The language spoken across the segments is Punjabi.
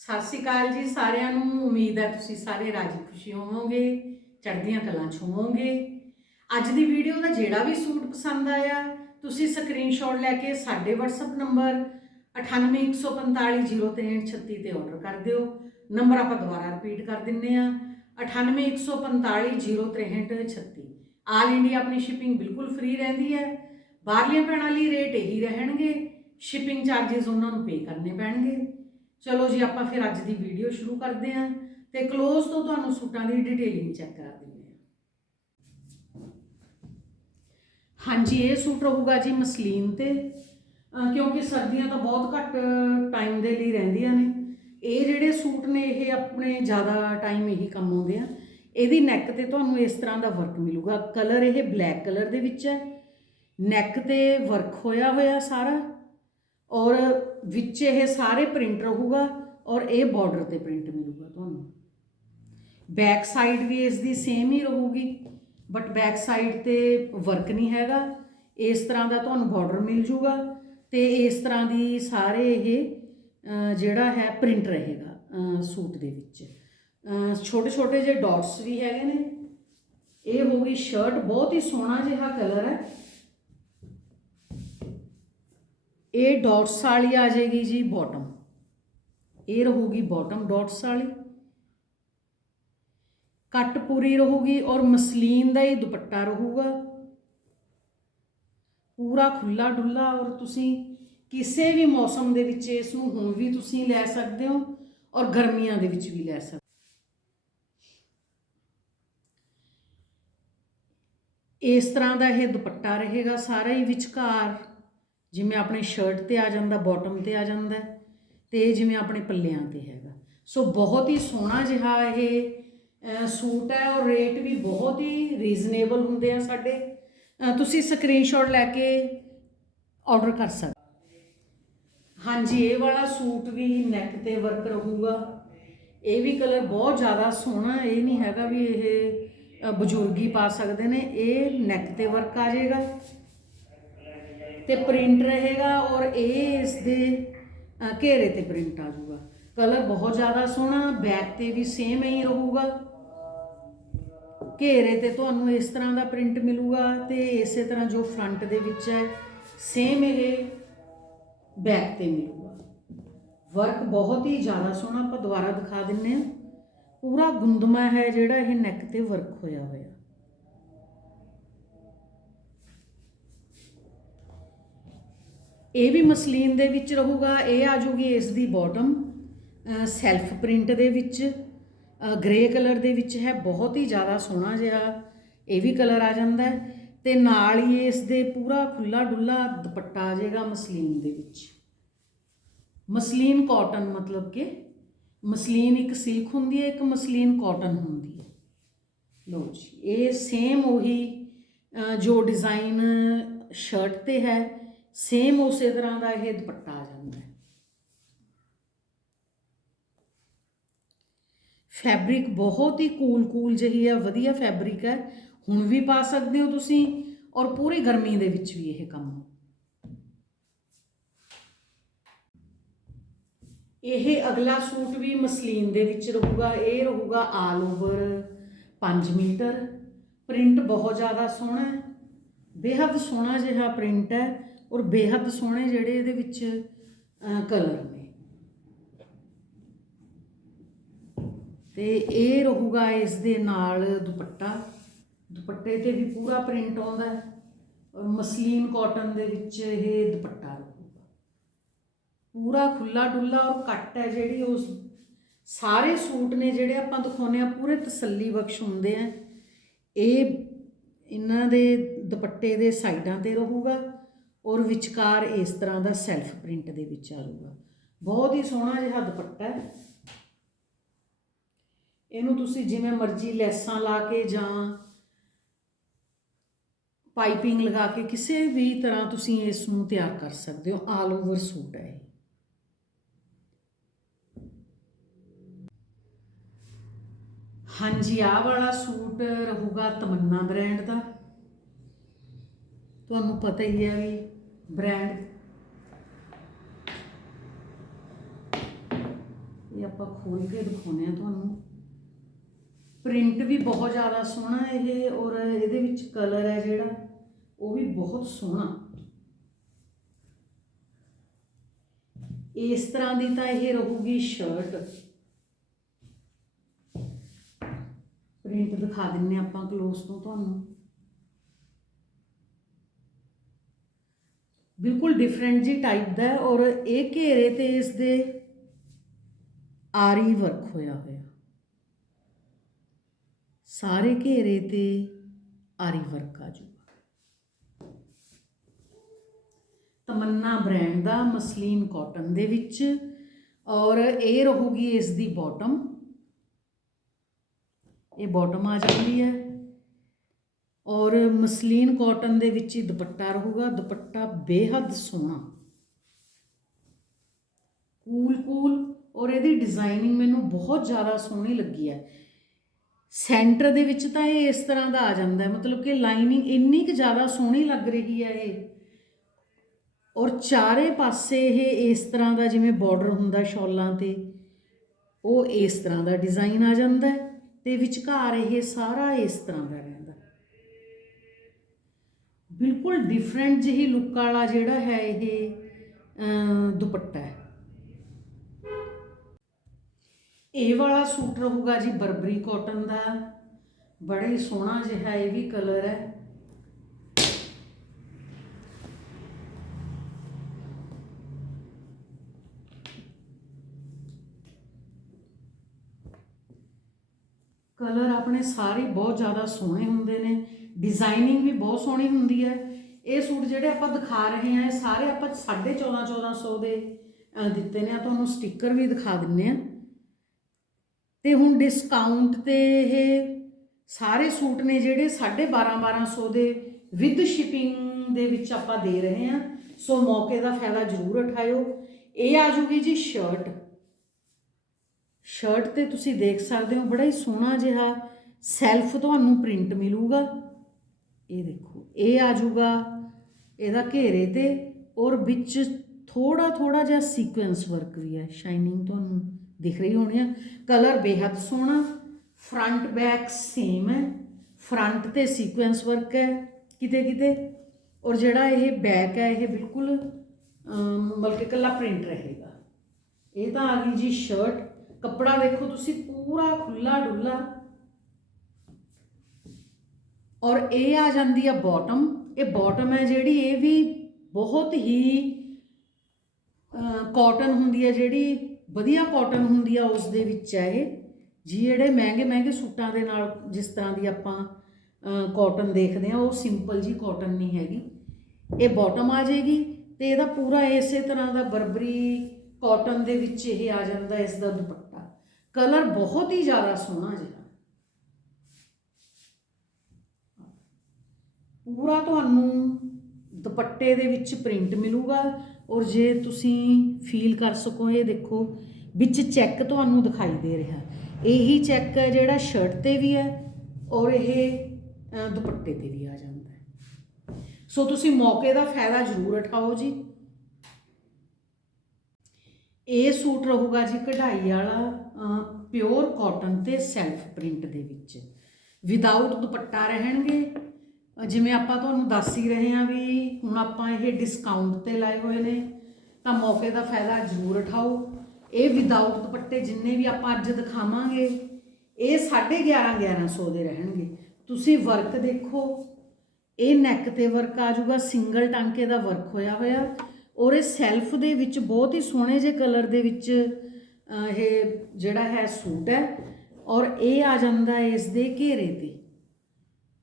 ਸਤਿ ਸ਼੍ਰੀ ਅਕਾਲ ਜੀ ਸਾਰਿਆਂ ਨੂੰ। ਉਮੀਦ ਹੈ ਤੁਸੀਂ ਸਾਰੇ ਰਾਜੀ ਖੁਸ਼ੀ ਹੋਵੋਗੇ, ਚੜ੍ਹਦੀਆਂ ਕਲਾਂ 'ਚ ਹੋਵੋਗੇ। ਅੱਜ ਦੀ ਵੀਡੀਓ ਦਾ ਜਿਹੜਾ ਵੀ ਸੂਟ ਪਸੰਦ ਆਇਆ, ਤੁਸੀਂ ਸਕਰੀਨਸ਼ਾਟ ਲੈ ਕੇ ਸਾਡੇ WhatsApp ਨੰਬਰ 9814506336 ਤੇ ਆਰਡਰ ਕਰ ਦਿਓ। ਨੰਬਰ ਆਪਾਂ ਦੁਬਾਰਾ ਰਿਪੀਟ ਕਰ ਦਿੰਨੇ ਆ। 9814506336 ਆਲ ਇੰਡੀਆ ਆਪਣੀ ਸ਼ਿਪਿੰਗ ਬਿਲਕੁਲ ਫ੍ਰੀ ਰਹਿੰਦੀ ਹੈ। ਬਾਹਰਲੀਆਂ ਭੈਣਾਂ ਲਈ ਰੇਟ ਇਹੀ ਰਹਿਣਗੇ। ਸ਼ਿਪਿੰਗ ਚਾਰजेस ਉਹਨਾਂ ਨੂੰ ਪੇ ਕਰਨੇ ਪੈਣਗੇ। ਚਲੋ ਜੀ, ਆਪਾਂ ਫਿਰ ਅੱਜ ਦੀ ਵੀਡੀਓ ਸ਼ੁਰੂ ਕਰਦੇ ਹਾਂ ਤੇ ক্লোਜ਼ ਤੋਂ ਤੁਹਾਨੂੰ ਸੂਟਾਂ ਦੀ ਡਿਟੇਲਿੰਗ ਚੈੱਕ ਕਰਾ ਦਿੰਦੇ ਹਾਂ। ਹਾਂਜੀ, ਇਹ ਸੂਟ ਰਹੂਗਾ ਜੀ ਮਸਲੀਨ ਤੇ ਕਿਉਂਕਿ ਸਰਦੀਆਂ ਤਾਂ ਬਹੁਤ ਘੱਟ ਟਾਈਮ ਦੇ ਲਈ ਰਹਿੰਦੀਆਂ ਨੇ। ਇਹ ਜਿਹੜੇ ਸੂਟ ਨੇ, ਇਹ ਆਪਣੇ ਜ਼ਿਆਦਾ ਟਾਈਮ ਇਹੀ ਕੰਮ ਆਉਂਦੇ ਆ। ਇਹਦੀ ਨੈਕ ਤੇ ਤੁਹਾਨੂੰ ਇਸ ਤਰ੍ਹਾਂ ਦਾ ਵਰਕ ਮਿਲੂਗਾ। ਕਲਰ ਇਹ ਬਲੈਕ ਕਲਰ ਦੇ ਵਿੱਚ ਹੈ। ਨੈਕ ਤੇ ਵਰਕ ਹੋਇਆ ਹੋਇਆ ਸਾਰਾ। ਔਰ ਵਿੱਚ ਇਹ ਸਾਰੇ ਪ੍ਰਿੰਟ ਰਹੂਗਾ ਔਰ ਇਹ ਬਾਰਡਰ ਤੇ ਪ੍ਰਿੰਟ ਮਿਲੂਗਾ ਤੁਹਾਨੂੰ। ਬੈਕ ਸਾਈਡ ਵੀ ਇਸ ਦੀ ਸੇਮ ਹੀ ਰਹੂਗੀ ਬਟ ਬੈਕ ਸਾਈਡ ਤੇ ਵਰਕ ਨਹੀਂ ਹੈਗਾ। ਇਸ ਤਰ੍ਹਾਂ ਦਾ ਤੁਹਾਨੂੰ ਬਾਰਡਰ ਮਿਲ ਜੂਗਾ ਤੇ ਇਸ ਤਰ੍ਹਾਂ ਦੀ ਸਾਰੇ ਇਹ ਜਿਹੜਾ ਹੈ ਪ੍ਰਿੰਟ ਰਹੇਗਾ ਸੂਟ ਦੇ ਵਿੱਚ। ਛੋਟੇ ਛੋਟੇ ਜਿਹੇ ਡਾਟਸ ਵੀ ਹੈਗੇ ਨੇ। ਇਹ ਹੋ ਗਈ ਸ਼ਰਟ ਬਹੁਤ ਹੀ ਸੋਹਣਾ ਜਿਹਾ ਕਲਰ ਹੈ। ਇਹ ਡਾਟਸ ਵਾਲੀ ਆ ਜਾਏਗੀ ਜੀ ਬਾਟਮ ਇਹ ਰਹੂਗੀ ਬਾਟਮ ਡਾਟਸ ਵਾਲੀ ਕੱਟ ਪੂਰੀ ਰਹੂਗੀ ਔਰ ਮਸਲੀਨ ਦਾ ਹੀ ਦੁਪੱਟਾ ਰਹੂਗਾ। ਪੂਰਾ ਖੁੱਲਾ ਡੁੱਲਾ ਔਰ ਤੁਸੀਂ ਕਿਸੇ ਵੀ ਮੌਸਮ ਦੇ ਵਿੱਚ ਇਸ ਨੂੰ ਹੁਣ ਵੀ ਤੁਸੀਂ ਲੈ ਸਕਦੇ ਹੋ ਔਰ ਗਰਮੀਆਂ ਦੇ ਵਿੱਚ ਵੀ ਲੈ ਸਕਦੇ ਇਸ ਤਰ੍ਹਾਂ ਦਾ ਇਹ ਦੁਪੱਟਾ ਰਹੇਗਾ ਸਾਰਾ ਹੀ ਵਿਚਕਾਰ। ਜਿਵੇਂ ਆਪਣੇ ਸ਼ਰਟ ਤੇ ਆ ਜਾਂਦਾ ਬਾਟਮ ਤੇ ਆ ਜਾਂਦਾ ਹੈ, ਇਹ ਜਿਵੇਂ ਆਪਣੇ ਪੱਲਿਆਂ ਤੇ ਹੈਗਾ। ਸੋ ਬਹੁਤ ਹੀ ਸੋਹਣਾ ਜਿਹਾ ਇਹ ਸੂਟ ਹੈ ਔਰ ਰੇਟ ਵੀ ਬਹੁਤ ਹੀ ਰੀਜ਼ਨੇਬਲ ਹੁੰਦੇ ਆ ਸਾਡੇ। ਤੁਸੀਂ ਸਕਰੀਨਸ਼ਾਟ ਲੈ ਕੇ ਆਰਡਰ ਕਰ ਸਕਦੇ ਹਾਂਜੀ ਇਹ ਵਾਲਾ ਸੂਟ ਵੀ ਨੈਕ ਤੇ ਵਰਕ ਰਹੂਗਾ। ਇਹ ਵੀ ਕਲਰ ਬਹੁਤ ਜ਼ਿਆਦਾ ਸੋਹਣਾ ਇਹ ਨਹੀਂ ਹੈਗਾ ਵੀ ਇਹ ਅ, ਬਜ਼ੁਰਗ ਹੀ ਪਾ ਸਕਦੇ ਨੇ ਇਹ ਨੈਕ ਤੇ ਵਰਕ ਆ ਜਾਏਗਾ। ਤੇ ਪ੍ਰਿੰਟ ਰਹੇਗਾ ਔਰ ਇਹ ਇਸ ਦੇ ਘੇਰੇ ਤੇ ਪ੍ਰਿੰਟ ਆ ਜਾਊਗਾ। ਕਲਰ ਬਹੁਤ ਜ਼ਿਆਦਾ ਸੋਹਣਾ ਬੈਕ ਤੇ ਵੀ ਸੇਮ ਹੀ ਰਹੂਗਾ। ਘੇਰੇ ਤੇ ਤੁਹਾਨੂੰ ਇਸ ਤਰ੍ਹਾਂ ਦਾ ਪ੍ਰਿੰਟ ਮਿਲੂਗਾ ਤੇ ਇਸੇ ਤਰ੍ਹਾਂ ਜੋ ਫਰੰਟ ਦੇ ਵਿੱਚ ਹੈ ਸੇਮ ਇਹ ਬੈਕ ਤੇ ਮਿਲੂਗਾ। ਵਰਕ ਬਹੁਤ ਹੀ ਜ਼ਿਆਦਾ ਸੋਹਣਾ, ਆਪਾਂ ਦੁਬਾਰਾ ਦਿਖਾ ਦਿੰਨੇ ਆ ਪੂਰਾ ਗੁੰਦਮਾ ਹੈ ਜਿਹੜਾ ਇਹ ਨੈਕ ਤੇ ਵਰਕ ਹੋਇਆ ਹੋਇਆ। ਇਹ ਵੀ ਮਸਲੀਨ ਦੇ ਵਿੱਚ ਰਹੂਗਾ, ਇਹ ਆ ਜੂਗੀ ਇਸ ਦੀ ਬਾਟਮ ਸੈਲਫ ਪ੍ਰਿੰਟ ਦੇ ਵਿੱਚ ਗ੍ਰੇ ਕਲਰ ਦੇ ਵਿੱਚ ਹੈ, ਬਹੁਤ ਹੀ ਜ਼ਿਆਦਾ ਸੋਹਣਾ ਜਿਹਾ ਇਹ ਵੀ ਕਲਰ ਆ ਜਾਂਦਾ ਹੈ ਤੇ ਨਾਲ ਹੀ ਇਸ ਦੇ ਪੂਰਾ ਖੁੱਲਾ ਡੁੱਲਾ ਦੁਪੱਟਾ ਆ ਜਾਏਗਾ ਮਸਲੀਨ ਦੇ ਵਿੱਚ। ਮਸਲੀਨ ਕਾਟਨ ਮਤਲਬ ਕਿ ਮਸਲੀਨ ਇੱਕ ਸਿਲਕ ਹੁੰਦੀ ਹੈ, ਇੱਕ ਮਸਲੀਨ ਕਾਟਨ ਹੁੰਦੀ ਹੈ। ਲੋ ਜੀ, ਇਹ ਸੇਮ ਉਹੀ ਜੋ ਡਿਜ਼ਾਈਨ ਸ਼ਰਟ ਤੇ ਹੈ ਸੇਮ ਉਸੇ ਤਰ੍ਹਾਂ ਦਾ ਇਹ ਦੁਪੱਟਾ ਆ ਜਾਂਦਾ ਹੈ। ਫੈਬਰਿਕ ਬਹੁਤ ਹੀ ਕੂਲ ਕੂਲ ਜਿਹੀ ਹੈ, ਵਧੀਆ ਫੈਬਰਿਕ ਹੈ। ਹੁਣ ਵੀ ਪਾ ਸਕਦੇ ਹੋ ਤੁਸੀਂ ਔਰ ਪੂਰੀ ਗਰਮੀ ਦੇ ਵਿੱਚ ਵੀ ਇਹ ਕੰਮ। ਇਹ ਅਗਲਾ ਸੂਟ ਵੀ ਮਸਲੀਨ ਦੇ ਵਿੱਚ ਰਹੂਗਾ। ਇਹ ਰਹੂਗਾ ਆਲ ਓਵਰ 5 ਮੀਟਰ। ਪ੍ਰਿੰਟ ਬਹੁਤ ਜ਼ਿਆਦਾ ਸੋਹਣਾ ਹੈ। ਬੇਹੱਦ ਸੋਹਣਾ ਜਿਹਾ ਪ੍ਰਿੰਟ ਹੈ। ਔਰ ਬੇਹੱਦ ਸੋਹਣੇ ਜਿਹੜੇ ਇਹਦੇ ਵਿੱਚ ਕਲਰ ਨੇ। ਤੇ ਇਹ ਰਹੂਗਾ ਇਸ ਦੇ ਨਾਲ ਦੁਪੱਟਾ। ਦੁਪੱਟੇ ਤੇ ਵੀ ਪੂਰਾ ਪ੍ਰਿੰਟ ਆਉਂਦਾ ਹੈ। ਔਰ ਮਸਲੀਨ ਕਾਟਨ ਦੇ ਵਿੱਚ ਇਹ ਦੁਪੱਟਾ ਰਹੂਗਾ। ਪੂਰਾ ਖੁੱਲਾ ਡੁੱਲਾ ਔਰ ਕੱਟ ਹੈ ਜਿਹੜੀ ਉਸ, ਸਾਰੇ ਸੂਟ ਨੇ ਜਿਹੜੇ ਆਪਾਂ ਦਿਖਾਉਂਦੇ ਆ ਪੂਰੇ ਤਸੱਲੀ ਬਖਸ਼ ਹੁੰਦੇ ਆ। ਇਹ ਇਹਨਾਂ ਦੇ ਦੁਪੱਟੇ ਦੇ ਸਾਈਡਾਂ ਤੇ ਰਹੂਗਾ। ਔਰ ਵਿਚਕਾਰ ਇਸ ਤਰ੍ਹਾਂ ਦਾ ਸੈਲਫ ਪ੍ਰਿੰਟ ਦੇ ਵਿੱਚ ਆਊਗਾ। ਬਹੁਤ ਹੀ ਸੋਹਣਾ ਜਿਹਾ ਦੁਪੱਟਾ ਹੈ। ਇਹਨੂੰ ਤੁਸੀਂ ਜਿਵੇਂ ਮਰਜ਼ੀ ਲੈਸਾਂ ਲਾ ਕੇ ਜਾਂ ਪਾਈਪਿੰਗ ਲਗਾ ਕੇ ਕਿਸੇ ਵੀ ਤਰ੍ਹਾਂ ਤੁਸੀਂ ਇਸ ਨੂੰ ਤਿਆਰ ਕਰ ਸਕਦੇ ਹੋ। ਆਲ ਓਵਰ ਸੂਟ ਹੈ ਇਹ। ਹਾਂਜੀ, ਆਹ ਵਾਲਾ ਸੂਟ ਰਹੂਗਾ ਤਮੰਨਾ ਬ੍ਰਾਂਡ ਦਾ। ਤੁਹਾਨੂੰ ਪਤਾ ਹੀ ਹੈ ਵੀ ਬ੍ਰਾਂਡ ਇਹ ਆਪਾਂ ਖੋਲ ਕੇ ਦਿਖਾਉਂਦੇ ਆ ਤੁਹਾਨੂੰ। ਪ੍ਰਿੰਟ ਵੀ ਬਹੁਤ ਜ਼ਿਆਦਾ ਸੋਹਣਾ ਇਹ, ਔਰ ਇਹਦੇ ਵਿੱਚ ਕਲਰ ਹੈ ਜਿਹੜਾ, ਉਹ ਵੀ ਬਹੁਤ ਸੋਹਣਾ। ਇਸ ਤਰ੍ਹਾਂ ਦੀ ਤਾਂ ਇਹ ਰਹੂਗੀ ਸ਼ਰਟ ਪ੍ਰਿੰਟ ਦਿਖਾ ਦਿੰਨੇ ਆਪਾਂ ਕਲੋਸ ਤੋਂ ਤੁਹਾਨੂੰ। ਬਿਲਕੁਲ ਡਿਫਰੈਂਟ ਜੀ ਟਾਈਪ ਦਾ ਹੈ ਔਰ ਇਹ ਘੇਰੇ ਤੇ ਇਸ ਦੇ ਆਰੀ ਵਰਕ ਹੋਇਆ ਹੋਇਆ। ਸਾਰੇ ਘੇਰੇ ਤੇ ਆਰੀ ਵਰਕ ਆ ਜੂਗਾ। ਤਮੰਨਾ ਬ੍ਰਾਂਡ ਦਾ ਮਸਲੀਨ ਕਾਟਨ ਦੇ ਵਿੱਚ ਔਰ ਇਹ ਰਹੂਗੀ ਇਸ ਦੀ ਬਾਟਮ ਇਹ ਬਾਟਮ ਆ ਜਾਂਦੀ ਹੈ। ਔਰ ਮਸਲੀਨ ਕਾਟਨ ਦੇ ਵਿੱਚ ਹੀ ਦੁਪੱਟਾ ਰਹੂਗਾ, ਦੁਪੱਟਾ ਬੇਹੱਦ ਸੋਹਣਾ। ਕੂਲ ਕੂਲ, ਔਰ ਇਹਦੀ ਡਿਜ਼ਾਈਨਿੰਗ ਮੈਨੂੰ ਬਹੁਤ ਜ਼ਿਆਦਾ ਸੋਹਣੀ ਲੱਗੀ ਹੈ। ਸੈਂਟਰ ਦੇ ਵਿੱਚ ਤਾਂ ਇਹ ਇਸ ਤਰ੍ਹਾਂ ਦਾ ਆ ਜਾਂਦਾ ਹੈ, ਮਤਲਬ ਕਿ ਲਾਈਨਿੰਗ ਇੰਨੀ ਕੁ ਜ਼ਿਆਦਾ ਸੋਹਣੀ ਲੱਗ ਰਹੀ ਹੈ ਇਹ। ਔਰ ਚਾਰੇ ਪਾਸੇ ਇਹ ਇਸ ਤਰ੍ਹਾਂ ਦਾ ਜਿਵੇਂ ਬਾਰਡਰ ਹੁੰਦਾ ਸ਼ਾਲਾਂ ਤੇ, ਉਹ ਇਸ ਤਰ੍ਹਾਂ ਦਾ ਡਿਜ਼ਾਈਨ ਆ ਜਾਂਦਾ ਹੈ ਤੇ ਵਿਚਕਾਰ ਇਹ ਸਾਰਾ ਇਸ ਤਰ੍ਹਾਂ ਦਾ ਰਹਿੰਦਾ ਬਿਲਕੁਲ ਡਿਫਰੈਂਟ ਜਿਹੀ ਲੁੱਕ ਵਾਲਾ ਜਿਹੜਾ ਹੈ ਇਹ ਦੁਪੱਟਾ ਹੈ। ਇਹ ਵਾਲਾ ਸੂਟ ਰਹੂਗਾ ਜੀ ਬਰਬਰੀ ਕਾਟਨ ਦਾ। ਬੜਾ ਹੀ ਸੋਹਣਾ ਜਿਹਾ ਇਹ ਵੀ ਕਲਰ ਹੈ। ਕਲਰ ਆਪਣੇ ਸਾਰੇ ਬਹੁਤ ਜ਼ਿਆਦਾ ਸੋਹਣੇ ਹੁੰਦੇ ਨੇ। ਡਿਜ਼ਾਈਨਿੰਗ ਵੀ ਬਹੁਤ ਸੋਹਣੀ ਹੁੰਦੀ ਹੈ। ਇਹ ਸੂਟ ਜਿਹੜੇ ਆਪਾਂ ਦਿਖਾ ਰਹੇ ਹਾਂ, ਇਹ ਸਾਰੇ ਆਪਾਂ 14.5 1400 ਦੇ ਦਿੱਤੇ ਨੇ। ਆ ਤੁਹਾਨੂੰ ਸਟicker ਵੀ ਦਿਖਾ ਦਿੰਨੇ ਆ। ਤੇ ਹੁਣ ਡਿਸਕਾਊਂਟ ਤੇ ਇਹ ਸਾਰੇ ਸੂਟ ਨੇ ਜਿਹੜੇ 12.5 1200 ਦੇ ਵਿਦ ਸ਼ਿਪਿੰਗ ਦੇ ਵਿੱਚ ਆਪਾਂ ਦੇ ਰਹੇ ਹਾਂ। ਸੋ ਮੌਕੇ ਦਾ ਫਾਇਦਾ ਜ਼ਰੂਰ ਉਠਾਇਓ। ਇਹ ਆ ਜੂਗੀ ਜੀ ਸ਼ਰਟ ਸ਼ਰਟ ਤੇ ਤੁਸੀਂ ਦੇਖ ਸਕਦੇ ਹੋ, ਬੜਾ ਹੀ ਸੋਹਣਾ ਜਿਹਾ ਸੈਲਫ ਤੁਹਾਨੂੰ ਪ੍ਰਿੰਟ ਮਿਲੂਗਾ। ਇਹ ਦੇਖੋ, ਇਹ ਆ ਜਾਊਗਾ, ਇਹਦਾ ਘੇਰੇ ਤੇ, ਔਰ ਵਿੱਚ ਥੋੜਾ ਥੋੜਾ ਜਿਹਾ ਸੀਕੁਐਂਸ ਵਰਕ ਵੀ ਹੈ ਸ਼ਾਈਨਿੰਗ ਤੁਹਾਨੂੰ ਦਿਖ ਰਹੀ ਹੋਣੀ ਆ। ਕਲਰ ਬੇਹੱਦ ਸੋਹਣਾ ਫਰੰਟ ਬੈਕ ਸੇਮ ਹੈ ਫਰੰਟ ਤੇ ਸੀਕੁਐਂਸ ਵਰਕ ਹੈ, ਕਿਤੇ ਕਿਤੇ। ਔਰ ਜਿਹੜਾ ਇਹ ਬੈਕ ਹੈ, ਇਹ ਬਿਲਕੁਲ ਮਲਟੀ ਕਲਰ ਪ੍ਰਿੰਟ ਰਹੇਗਾ। ਇਹ ਤਾਂ ਆ ਗਈ ਜੀ ਸ਼ਰਟ ਕੱਪੜਾ ਦੇਖੋ ਤੁਸੀਂ ਪੂਰਾ ਖੁੱਲਾ ਡੁੱਲਾ ਔਰ ਇਹ ਆ ਜਾਂਦੀ ਆ ਬਾਟਮ ਇਹ ਬਾਟਮ ਹੈ ਜਿਹੜੀ ਇਹ ਵੀ ਬਹੁਤ ਹੀ ਕਾਟਨ ਹੁੰਦੀ ਹੈ ਜਿਹੜੀ, ਵਧੀਆ ਕਾਟਨ ਹੁੰਦੀ ਆ ਉਸ ਦੇ ਵਿੱਚ ਹੈ ਇਹ। ਜੀ ਜਿਹੜੇ ਮਹਿੰਗੇ ਮਹਿੰਗੇ ਸੂਟਾਂ ਦੇ ਨਾਲ ਜਿਸ ਤਰ੍ਹਾਂ ਦੀ ਆਪਾਂ ਕਾਟਨ ਦੇਖਦੇ ਆ, ਉਹ ਸਿੰਪਲ ਜੀ ਕਾਟਨ ਨਹੀਂ ਹੈਗੀ। ਇਹ ਬਾਟਮ ਆ ਜਾਏਗੀ ਤੇ ਇਹਦਾ ਪੂਰਾ ਇਸੇ ਤਰ੍ਹਾਂ ਦਾ ਬਰਬਰੀ ਕਾਟਨ ਦੇ ਵਿੱਚ ਇਹ ਆ ਜਾਂਦਾ ਇਸ ਦਾ ਦੁਪੱਟਾ। ਕਲਰ ਬਹੁਤ ਹੀ ਜ਼ਿਆਦਾ ਸੋਹਣਾ ਜਿਹਾ। ਪੂਰਾ ਤੁਹਾਨੂੰ ਦੁਪੱਟੇ ਦੇ ਵਿੱਚ ਪ੍ਰਿੰਟ ਮਿਲੂਗਾ ਔਰ ਜੇ ਤੁਸੀਂ ਫੀਲ ਕਰ ਸਕੋ ਇਹ ਦੇਖੋ, ਵਿੱਚ ਚੈੱਕ ਤੁਹਾਨੂੰ ਦਿਖਾਈ ਦੇ ਰਿਹਾ। ਇਹੀ ਚੈੱਕ ਹੈ ਜਿਹੜਾ ਸ਼ਰਟ ਤੇ ਵੀ ਹੈ ਔਰ ਇਹ ਦੁਪੱਟੇ ਤੇ ਵੀ ਆ ਜਾਂਦਾ ਹੈ। ਸੋ ਤੁਸੀਂ ਮੌਕੇ ਦਾ ਫਾਇਦਾ ਜ਼ਰੂਰ ਉਠਾਓ ਜੀ। ਇਹ ਸੂਟ ਰਹੂਗਾ ਜੀ ਕਢਾਈ ਵਾਲਾ ਪਿਓਰ ਕਾਟਨ ਤੇ ਸੈਲਫ ਪ੍ਰਿੰਟ ਦੇ ਵਿੱਚ। ਵਿਦਆਊਟ ਦੁਪੱਟਾ ਰਹਿਣਗੇ ਜਿਵੇਂ ਆਪਾਂ ਤੁਹਾਨੂੰ ਦੱਸ ਹੀ ਰਹੇ ਹਾਂ ਵੀ ਹੁਣ ਆਪਾਂ ਇਹ ਡਿਸਕਾਊਂਟ ਤੇ ਲਾਏ ਹੋਏ ਨੇ, ਤਾਂ ਮੌਕੇ ਦਾ ਫਾਇਦਾ ਜ਼ਰੂਰ ਉਠਾਓ। ਇਹ ਵਿਦਆਊਟ ਦੁਪੱਟੇ ਜਿੰਨੇ ਵੀ ਆਪਾਂ ਅੱਜ ਦਿਖਾਵਾਂਗੇ, ਇਹ 11.5 1100 ਦੇ ਰਹਿਣਗੇ। ਤੁਸੀਂ ਵਰਕ ਦੇਖੋ, ਇਹ ਨੈਕ ਤੇ ਵਰਕ ਆ ਜਾਊਗਾ ਸਿੰਗਲ ਟਾਂਕੇ ਦਾ ਵਰਕ ਹੋਇਆ ਹੋਇਆ। ਔਰ ਇਹ ਸੈਲਫ ਦੇ ਵਿੱਚ ਬਹੁਤ ਹੀ ਸੋਹਣੇ ਜਿਹੇ ਕਲਰ ਦੇ ਵਿੱਚ ਇਹ ਜਿਹੜਾ ਹੈ ਸੂਟ ਹੈ। ਔਰ ਇਹ ਆ ਜਾਂਦਾ ਹੈ ਇਸ ਦੇ ਘੇਰੇ ਤੇ।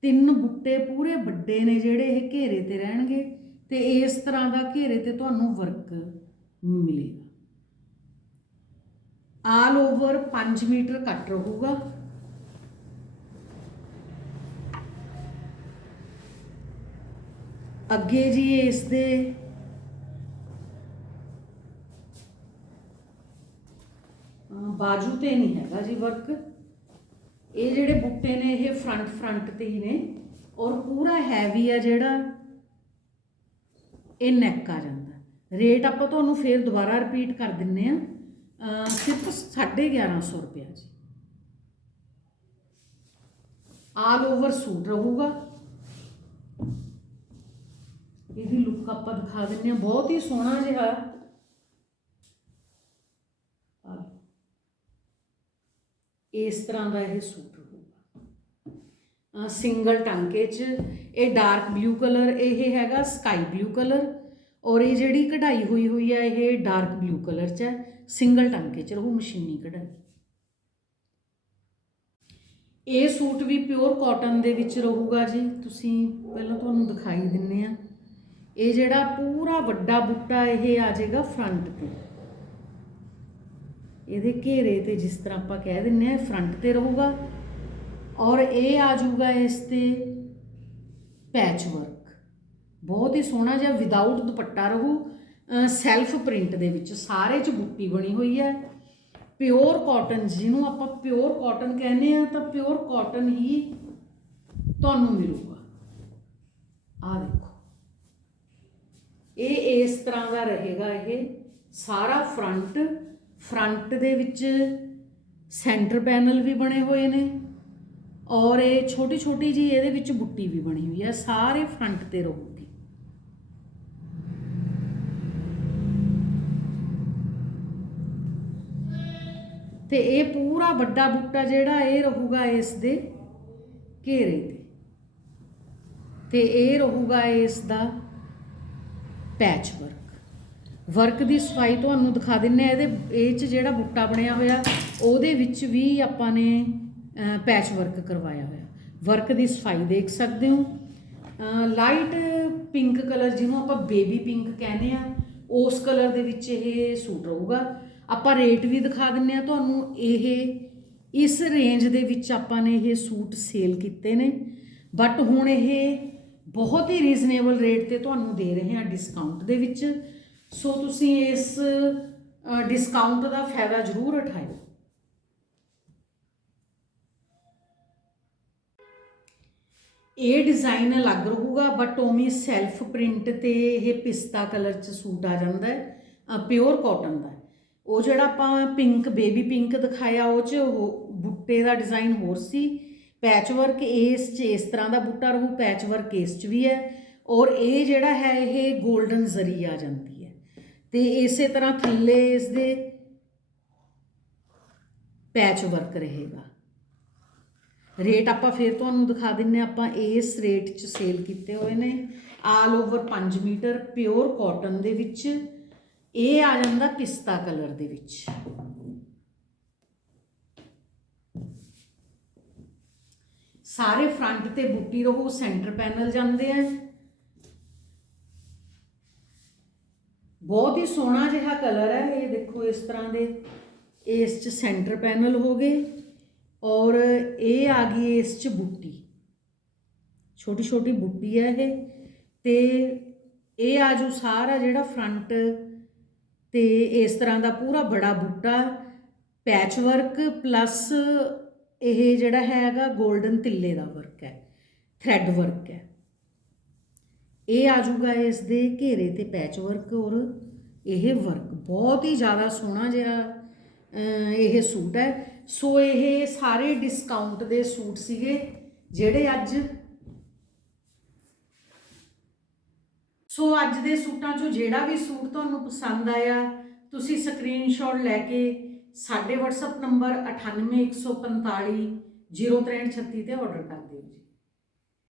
ਤਿੰਨ ਬੁੱਟੇ ਪੂਰੇ ਵੱਡੇ ਨੇ ਜਿਹੜੇ ਇਹ ਘੇਰੇ ਤੇ ਰਹਿਣਗੇ ਤੇ ਇਸ ਤਰ੍ਹਾਂ ਦਾ ਘੇਰੇ ਤੇ ਤੁਹਾਨੂੰ ਵਰਕ ਮਿਲੇਗਾ। ਆਲ ਓਵਰ 5 ਮੀਟਰ ਕੱਟ ਰਹੂਗਾ। ਅੱਗੇ ਜੀ ਇਸ ਦੇ ਬਾਜੂ ਤੇ ਨਹੀਂ ਹੈਗਾ ਜੀ ਵਰਕ। ਇਹ ਜਿਹੜੇ ਬੂਟੇ ਨੇ, ਇਹ ਫਰੰਟ ਫਰੰਟ ਤੇ ਹੀ ਨੇ ਔਰ ਪੂਰਾ ਹੈਵੀ ਆ ਜਿਹੜਾ, ਇਹ ਨੈਕ ਆ ਜਾਂਦਾ। ਰੇਟ ਆਪਾਂ ਤੁਹਾਨੂੰ ਫੇਰ ਦੁਬਾਰਾ ਰਿਪੀਟ ਕਰ ਦਿੰਨੇ ਆ। ਅਹ ਸਿਰਫ 1150 ਰੁਪਏ ਜੀ। ਆਲ ਓਵਰ ਸੂਟ ਰਹੂਗਾ। ਇਹਦੀ ਲੁੱਕ ਆਪਾਂ ਦਿਖਾ ਦਿੰਨੇ ਆ। ਬਹੁਤ ਹੀ ਸੋਹਣਾ ਜਿਹਾ ਆਹ ਲਓ। ਇਸ ਤਰ੍ਹਾਂ ਦਾ ਇਹ ਸੂਟ ਹੋਊਗਾ। ਸਿੰਗਲ ਟਾਂਕੇ 'ਚ ਇਹ ਡਾਰਕ ਬਲੂ ਕਲਰ, ਇਹ ਹੈਗਾ ਸਕਾਈ ਬਲੂ ਕਲਰ ਔਰ ਇਹ ਜਿਹੜੀ ਕਢਾਈ ਹੋਈ ਹੋਈ ਹੈ ਇਹ ਡਾਰਕ ਬਲੂ ਕਲਰ 'ਚ ਹੈ। ਸਿੰਗਲ ਟਾਂਕੇ 'ਚ ਰਹੂ ਮਸ਼ੀਨੀ ਕਢਾਈ। ਇਹ ਸੂਟ ਵੀ ਪਿਓਰ ਕਾਟਨ ਦੇ ਵਿੱਚ ਰਹੂਗਾ ਜੀ। ਤੁਸੀਂ ਪਹਿਲਾਂ ਤੁਹਾਨੂੰ ਦਿਖਾਈ ਦਿੰਨੇ ਆ। ਇਹ ਜਿਹੜਾ ਪੂਰਾ ਵੱਡਾ ਬੁੱਟਾ, ਇਹ ਆ ਜਾਏਗਾ ਫਰੰਟ ਤੇ। ਇਹਦੇ ਘੇਰੇ ਤੇ ਜਿਸ ਤਰ੍ਹਾਂ ਆਪਾਂ ਕਹਿ ਦਿੰਨੇ ਆ ਫਰੰਟ ਤੇ ਰਹੂਗਾ ਔਰ ਇਹ ਆ ਜਾਊਗਾ ਇਸ ਤੇ ਪੈਚ ਵਰਕ ਬਹੁਤ ਹੀ ਸੋਹਣਾ ਜਿਹਾ ਵਿਦਆਊਟ ਦੁਪੱਟਾ ਰਹੂ ਸੈਲਫ ਪ੍ਰਿੰਟ ਦੇ ਵਿੱਚ, ਸਾਰੇ ਚ ਬੁੱਟੀ ਬਣੀ ਹੋਈ ਹੈ। ਪਿਓਰ ਕਾਟਨ ਜਿਹਨੂੰ ਆਪਾਂ ਪਿਓਰ ਕਾਟਨ ਕਹਿੰਦੇ ਆ ਤਾਂ ਪਿਓਰ ਕਾਟਨ ਹੀ ਤੁਹਾਨੂੰ ਮਿਲੂਗਾ। ਆ ਦੇਖੋ। ਇਹ ਇਸ ਤਰ੍ਹਾਂ ਦਾ ਰਹੇਗਾ ਇਹ ਸਾਰਾ ਫਰੰਟ ਫਰੰਟ ਦੇ ਵਿੱਚ ਸੈਂਟਰ ਪੈਨਲ ਵੀ ਬਣੇ ਹੋਏ ਨੇ ਔਰ ਇਹ ਛੋਟੀ ਛੋਟੀ ਜੀ ਇਹਦੇ ਵਿੱਚ ਬੁੱਟੀ ਵੀ ਬਣੀ ਹੋਈ ਹੈ, ਸਾਰੇ ਫਰੰਟ ਤੇ ਰਹੂਗੀ। ਤੇ ਇਹ ਪੂਰਾ ਵੱਡਾ ਬੁੱਟਾ ਜਿਹੜਾ ਇਹ ਰਹੂਗਾ ਇਸ ਦੇ ਘੇਰੇ ਤੇ। ਤੇ ਇਹ ਰਹੂਗਾ ਇਸ ਦਾ ਪੈਚ ਵਰਕ ਵਰਕ ਦੀ ਸਫ਼ਾਈ ਤੁਹਾਨੂੰ ਦਿਖਾ ਦਿੰਨੇ ਆ, ਇਹਦੇ, ਇਹ ਚ ਜਿਹੜਾ ਬੁੱਟਾ ਬਣਿਆ ਹੋਇਆ, ਉਹਦੇ ਵਿੱਚ ਵੀ ਆਪਾਂ ਨੇ ਪੈਚ ਵਰਕ ਕਰਵਾਇਆ ਹੋਇਆ। ਵਰਕ ਦੀ ਸਫ਼ਾਈ ਦੇਖ ਸਕਦੇ ਹੋ। ਲਾਈਟ ਪਿੰਕ ਕਲਰ ਜਿਹਨੂੰ ਆਪਾਂ ਬੇਬੀ ਪਿੰਕ ਕਹਿੰਦੇ ਆ, ਉਸ ਕਲਰ ਦੇ ਵਿੱਚ ਇਹ ਸੂਟ ਰਹੂਗਾ। ਆਪਾਂ ਰੇਟ ਵੀ ਦਿਖਾ ਦਿੰਨੇ ਆ ਤੁਹਾਨੂੰ, ਇਹ, ਇਸ ਰੇਂਜ ਦੇ ਵਿੱਚ ਆਪਾਂ ਨੇ ਇਹ ਸੂਟ ਸੇਲ ਕੀਤੇ ਨੇ। ਬਟ ਹੁਣ ਇਹ ਬਹੁਤ ਹੀ ਰੀਜ਼ਨੇਬਲ ਰੇਟ ਤੇ ਤੁਹਾਨੂੰ ਦੇ ਰਹੇ ਹਾਂ ਡਿਸਕਾਊਂਟ ਦੇ ਵਿੱਚ। ਸੋ ਤੁਸੀਂ ਇਸ ਡਿਸਕਾਊਂਟ ਦਾ ਫਾਇਦਾ ਜ਼ਰੂਰ ਉਠਾਇਓ। ਇਹ ਡਿਜ਼ਾਈਨ ਅਲੱਗ ਰਹੂਗਾ ਬਟ ਉਵੇਂ ਸੈਲਫ ਪ੍ਰਿੰਟ ਤੇ ਇਹ ਪਿਸਤਾ ਕਲਰ ਚ ਸੂਟ ਆ ਜਾਂਦਾ ਹੈ ਪਿਓਰ ਕਾਟਨ ਦਾ ਉਹ ਜਿਹੜਾ ਆਪਾਂ ਪਿੰਕ ਬੇਬੀ ਪਿੰਕ ਦਿਖਾਇਆ, ਉਹ ਚ ਉਹ ਬੁੱਟੇ ਦਾ ਡਿਜ਼ਾਈਨ ਹੋਰ ਸੀ। ਪੈਚ ਵਰਕ ਇਸ ਚ ਇਸ ਤਰ੍ਹਾਂ ਦਾ ਬੁੱਟਾ ਰਹੂ ਪੈਚ ਵਰਕ ਇਸ ਚ ਵੀ ਹੈ। ਔਰ ਇਹ ਜਿਹੜਾ ਹੈ, ਇਹ 골ਡਨ ਜ਼ਰੀ ਆ ਜਾਂਦਾ ਤੇ ਇਸੇ ਤਰ੍ਹਾਂ ਥੱਲੇ ਇਸ ਦੇ ਪੈਚ ਵਰਕ ਰਹੇਗਾ। ਰੇਟ ਆਪਾਂ ਫੇਰ ਤੁਹਾਨੂੰ ਦਿਖਾ ਦਿੰਨੇ ਹਾਂ। ਆਪਾਂ ਇਸ ਰੇਟ 'ਚ ਸੇਲ ਕੀਤੇ ਹੋਏ ਨੇ। All over 5 metre pure cotton ਦੇ ਵਿੱਚ। ਇਹ ਆ ਜਾਂਦਾ ਪਿਸਤਾ ਕਲਰ ਦੇ ਵਿੱਚ। ਸਾਰੇ ਫਰੰਟ ਤੇ ਬੁੱਟੀ ਰਹੋ ਸੈਂਟਰ ਪੈਨਲ ਜਾਂਦੇ ਆ। ਬਹੁਤ ਹੀ ਸੋਹਣਾ ਜਿਹਾ ਕਲਰ ਹੈ, ਇਹ ਦੇਖੋ ਇਸ ਤਰ੍ਹਾਂ ਦੇ। ਇਸ ਚ ਸੈਂਟਰ ਪੈਨਲ ਹੋ ਗਏ ਔਰ ਇਹ ਆ ਗਈ ਇਸ ਚ ਬੁੱਟੀ। ਛੋਟੀ ਛੋਟੀ ਬੁੱਟੀ ਹੈ ਇਹ ਤੇ ਇਹ ਆ ਆਜੂ ਸਾਰਾ ਜਿਹੜਾ ਫਰੰਟ ਤੇ ਇਸ ਤਰ੍ਹਾਂ ਦਾ ਪੂਰਾ ਬੜਾ ਬੂਟਾ ਪੈਚ ਵਰਕ ਪਲੱਸ ਇਹ ਜਿਹੜਾ ਹੈਗਾ 골ਡਨ ਤਿੱਲੇ ਦਾ ਵਰਕ ਹੈ ਥ੍ਰੈਡ ਵਰਕ ਹੈ। ਇਹ ਆ ਆਜੂਗਾ ਇਸ ਦੇ ਘੇਰੇ ਤੇ ਪੈਚ ਵਰਕ ਔਰ ਇਹ ਵਰਕ ਬਹੁਤ ਹੀ ਜ਼ਿਆਦਾ ਸੋਹਣਾ ਜਿਹਾ ਇਹ ਸੂਟ ਹੈ। ਸੋ ਇਹ ਸਾਰੇ ਡਿਸਕਾਊਂਟ ਦੇ ਸੂਟ ਸੀਗੇ, ਜਿਹੜੇ ਅੱਜ ਸੋ ਅੱਜ ਦੇ ਸੂਟਾਂ ਚੋਂ ਜਿਹੜਾ ਵੀ ਸੂਟ ਤੁਹਾਨੂੰ ਪਸੰਦ ਆਇਆ, ਤੁਸੀਂ ਸਕਰੀਨਸ਼ਾਟ ਲੈ ਕੇ ਸਾਡੇ WhatsApp ਨੰਬਰ 98145 0336 ਤੇ ਆਰਡਰ ਕਰ ਦਿਓ ਜੀ।